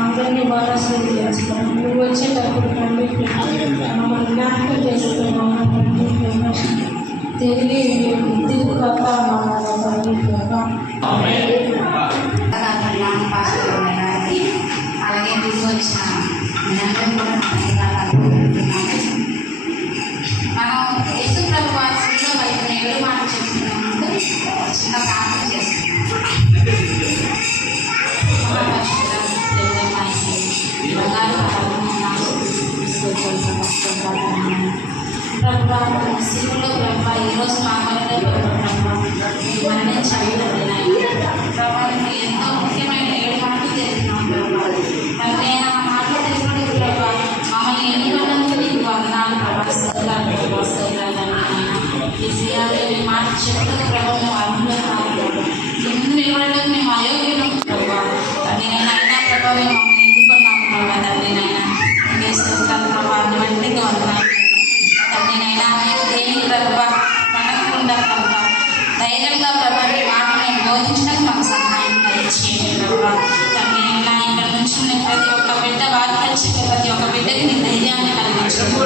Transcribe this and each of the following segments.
అందరినీ వారసులు చేస్తాను. నువ్వు వచ్చేటప్పుడు తండ్రి మమ్మల్ని జ్ఞాపకం చేసుకున్నాను. తిరిగి వస్తాను తండ్రి. అలాగే తిరిగి వచ్చిన మనం యేసు ప్రభు వారి స్థితిలో వైపు 7 మాటలు చెప్తున్నాము. చిన్న ప్రార్థన చేస్తున్నాం. ప్రభు శివులో ప్రభు ఈరోజు మా కొరకు మరణించాలి. ప్రభు ఎంతో ముఖ్యమైన 7 మాటలు చేస్తున్నాం. ప్రభు నేను ఆ మాటలు తెలిసినప్పుడు ప్రభు మమ్మల్ని ఎన్నికన్నందుకు నీకు వందనాలు ఈ మాట చెప్తున్న ప్రభు మేము అర్హులు కాదు. ముందు నిలబడడానికి మేము అయోగ్యులు ప్రభు. నేనైనా అయినా ప్రభావ మమ్మల్ని ఎందుకున్నాము ప్రభావ తండ్రి నైనా వేసుకుంటాను ప్రభావ అన్నింటికి వందనాలు తండ్రి నైనా దేని ప్రభావ మనకుండా ప్రభావ ధైర్యంగా ప్రభావ ఈ మాటను నేను బోధించడానికి మాకు సహాయం దయచేయండి ప్రభావ తండ్రి నైనా ఇక్కడ నుంచి ప్రతి ఒక్క బిడ్డ వాక్యాలు చెప్పే ప్రతి ఒక్క బిడ్డకి నీ ధైర్యాన్ని కలిగించండి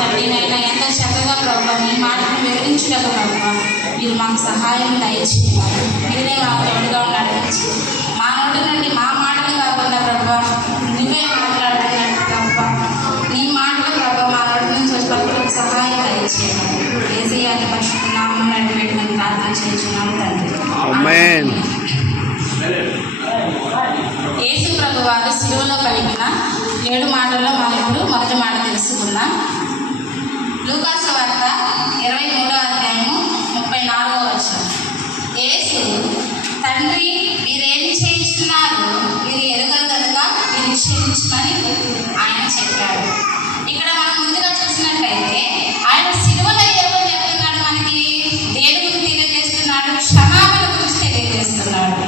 తండ్రి నైనా ఎంతో చక్కగా ప్రభావ మీ మాటను వివరించడం ప్రభావ మీరు మాకు సహాయం దయచేయాలి. మీరే మాకు తోడుగా నడిపించి మా నోటి నుండి మా మాటలు కాకుండా ప్రభావ నువ్వే మాట్లాడుతున్నట్టు ప్రభావ నీ మాటలు ప్రభావ మా నోటి నుంచి వచ్చి ప్రజలకు సహాయం దయచేయాలి. ఏసీఆర్ని పరుచుకున్నాము నడిపెట్టుకుని ప్రార్థన చేస్తున్నాము తండ్రి. యేసు ప్రభు వారు శిలువలో పలికిన 7 మాటల్లో మనం ఇప్పుడు మొదటి మాట తెలుసుకుందాం. లూకాసు వార్త 23వ అధ్యాయము 34వ వచనం. యేసు తండ్రి మీరేం చేస్తున్నారు మీరు ఎరుగరు కనుక మీరు క్షమించమని ఆయన చెప్పాడు. ఇక్కడ మనం ముందుగా చూసినట్లయితే ఆయన శిలువలో ఏమని చెప్తున్నాడు, మనకి దేని గురించి తెలియజేస్తున్నాడు, క్షమాపణ గురించి తెలియజేస్తున్నాడు.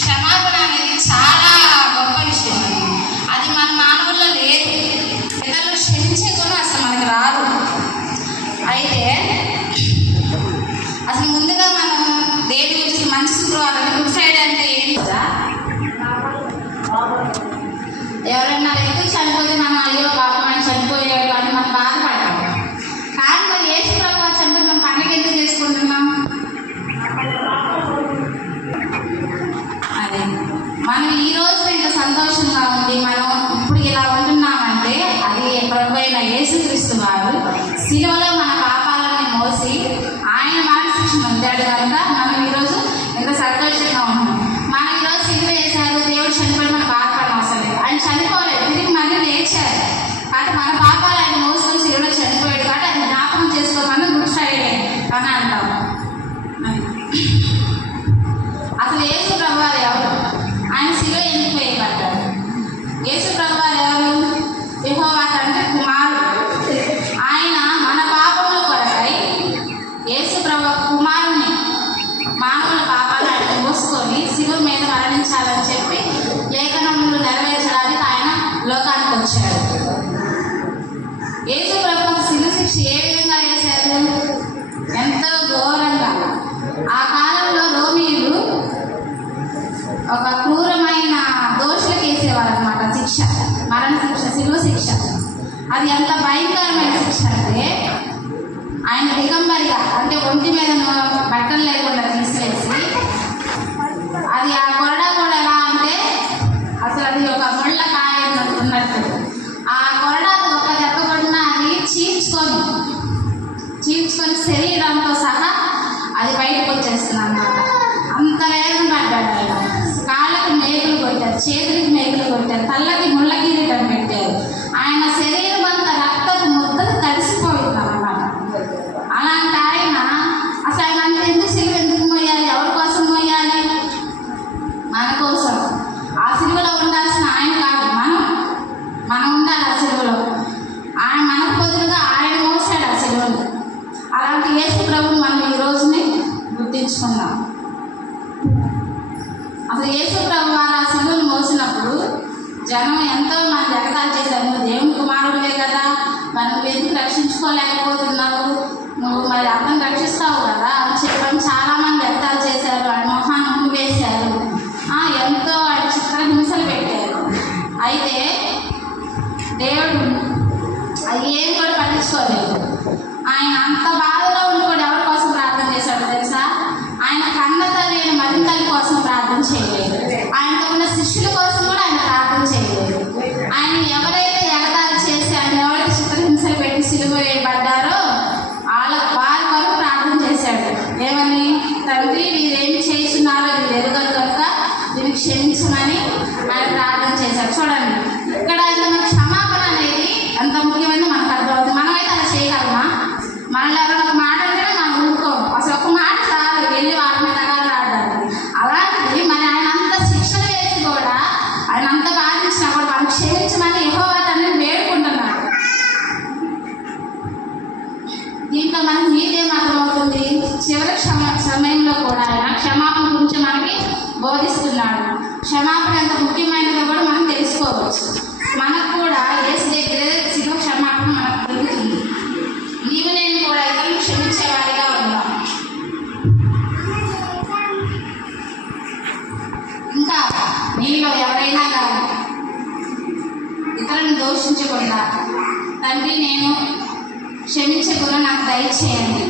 క్షమాపణ అనేది చాలా గొప్ప విషయం. అది మన మానవుల్లో లేదు. ఇతరులు క్షమించే గుణం అసలు మనకి రాదు. అయితే అసలు ముందుగా మనం దేని గురించి మంచి శుక్రవారం గుడ్ ఫ్రైడే అంటే ఏంటి కదా, ఎవరైనా వ్యక్తి చనిపోతే మనం అయ్యో పాపం ఆయన చనిపోయాడు అని మనం బాధపడతాం. కానీ మరి యేసు ప్రభు చనిపోతే మనం పండుగ ఎందుకు చేసుకుంటున్నాం? అదే మనం ఈ రోజు ఇంత సంతోషంగా ఉంది, మనం ఇప్పుడు ఇలా ఉంటున్నామంటే అది ప్రభు అయిన యేసుక్రీస్తు వారు శిలువలో మన పాపాలని మోసి ఆయన మాట శిక్ష పొందాడు కనుక మనం ఈరోజు ఎంత సంతోషంగా ఉన్నాం. మనం ఈరోజు శిలువ వేశారు, దేవుడు చనిపోయి మనం బాధపడడం అవసరం లేదు. ఆయన చనిపోలేదు, తిరిగి మళ్ళీ లేచారు. కాబట్టి మన పాపాలు ఆయన మోసుకొని శిలువలో చనిపోయాడు కాబట్టి ఆయన జ్ఞాపకం చేసుకోమని గుడ్ ఫ్రైడే అని అంటాం. అసలు యేసు ప్రభు వారు ఎవరు? ఆయన శిలువ ఎందుకు వేయబడ్డాడు? యేసు ప్రభు వారు ఎవరు? యెహోవా తండ్రి కుమారుడు. ఆయన మన పాపముల కొరకై యేసు ప్రభు కుమారుని మానవుల పాపాలు ఆయన మోసుకొని శిలువ మీద మరణించాలని చెప్పి లేఖనములు నెరవేర్చడానికి ఆయన లోకానికి వచ్చాడు. యేసు ప్రభు శిలువ శిక్ష ఏ విధంగా చేశారు? ఎంతో ఘోరంగా. ఆ కాలంలో రోమీయులు ఒక క్రూరమైన దోషులకు వేసేవారు అనమాట శిక్ష, మరణ శిక్ష, శిలువ శిక్ష. అది ఎంత భయంకరమైన శిక్ష అంటే ఆయన దిగంబరిగా అంటే ఒంటి మీద బట్టలు లేకుండా తీసివేసి అది ఆ కొరడా కూడా ఎలా అంటే అసలు అది ఒక ముళ్ళ కాయ ఉన్నట్టు ఆ కొరడా ఒక దెబ్బ కొడిన అది చీల్చుకొని శరీరంతో సహా అది బయటకు వచ్చేస్తుంది అన్నమాట. అంత వేగం పడ్డాడు ఆయన. కాళ్ళకి మేకులు కొట్టారు, చేతులకి మేకులు కొట్టారు, తల్లకి ముళ్ళ కిరీటం పెట్టారు. ఆయన శరీరం అంతా రక్తపు ముద్దలు తడిసిపోయింది అన్నమాట. అలాంటి ఆయన అసలు ఆయన అంత ఎందుకు శిలువ ఎందుకు మోయాలి? ఎవరి కోసం మోయాలి? మన కోసం. ఆ శిలువలో ఉండాల్సిన ఆయన కాదు, మనం ఉండాలి ఆ శిలువలో. ఆయన మనకు బదులుగా ఆయన మోసాడు ఆ శిలువను. ఓర్చుకోలేకపోతున్నావు, నువ్వు మరి అతను రక్షిస్తావు కదా అని చెప్పడం చాలామంది వ్యక్తాలు చేశారు. ఆయన మొహాన్ని ముందు వేశారు, ఎంతో ఆయన చిత్రహింసలు పెట్టారు. అయితే దేవుడు అది ఏం కూడా పట్టించుకోలేదు. ఆయన అంత బాధలో ఉండి కూడా ఎవరి కోసం ప్రార్థన చేశాడు తెలుసా? ఆయన కన్న తల్లి అయిన మరిన తల్లి కోసం ప్రార్థన చేయలేదు. ఆయనతో ఉన్న శిష్యుల కోసం కూడా ఆయన ప్రార్థన చేయలేదు. ఆయన ఎవరైతే ఎగతాళి చేసి ఆయన ఎవరైతే చిత్రహింసలు పెట్టి సిలువ వేయబడ్డారో వారి వరకు ప్రార్థన చేశాడు. ఏమని? తండ్రి వీరేమి చేస్తున్నారో వీరు ఎరుగరు కనుక దీన్ని క్షమించమని ఆయన ప్రార్థన చేశాడు. చూడండి, ఇక్కడ క్షమాపణ అనేది ఎంత ముఖ్యమైనది మనకు అర్థమవుతుంది. మనమైతే అలా చేయగలమా? మనల్ని ఎవరైనా ఒక మాట అంటేనే మనం ఊరుకోం, అసలు ఒక మాట చాలు వెళ్ళి వాళ్ళ మీద ఆడడానికి. అలాంటిది మరి ఆయన అంత శిక్షణ వేసి కూడా ఆయన అంత బాధించినా కూడా మనం క్షమించమని యెహోవా తండ్రిని వేడుకుంటున్నాడు. దీంట్లో మనకి నీదేం అర్థమవుతుంది? చివరి సమయంలో కూడా ఆయన క్షమాపణ గురించి మనకి బోధిస్తున్నాడు. క్షమాపణ ఎంత ముఖ్యమైనదో కూడా మనం తెలుసుకోవచ్చు. మనకు కూడా యేసు దగ్గరే శిలువ క్షమాపణ మనకు దొరుకుతుంది. నీవు నేను కూడా ఇతరులను క్షమించేవారిగా ఉందాం. ఇంకా నీలో ఎవరైనా కానీ ఇతరులను దూషించకుండా తండ్రి నేను క్షమించే గుణం నాకు దయచేయండి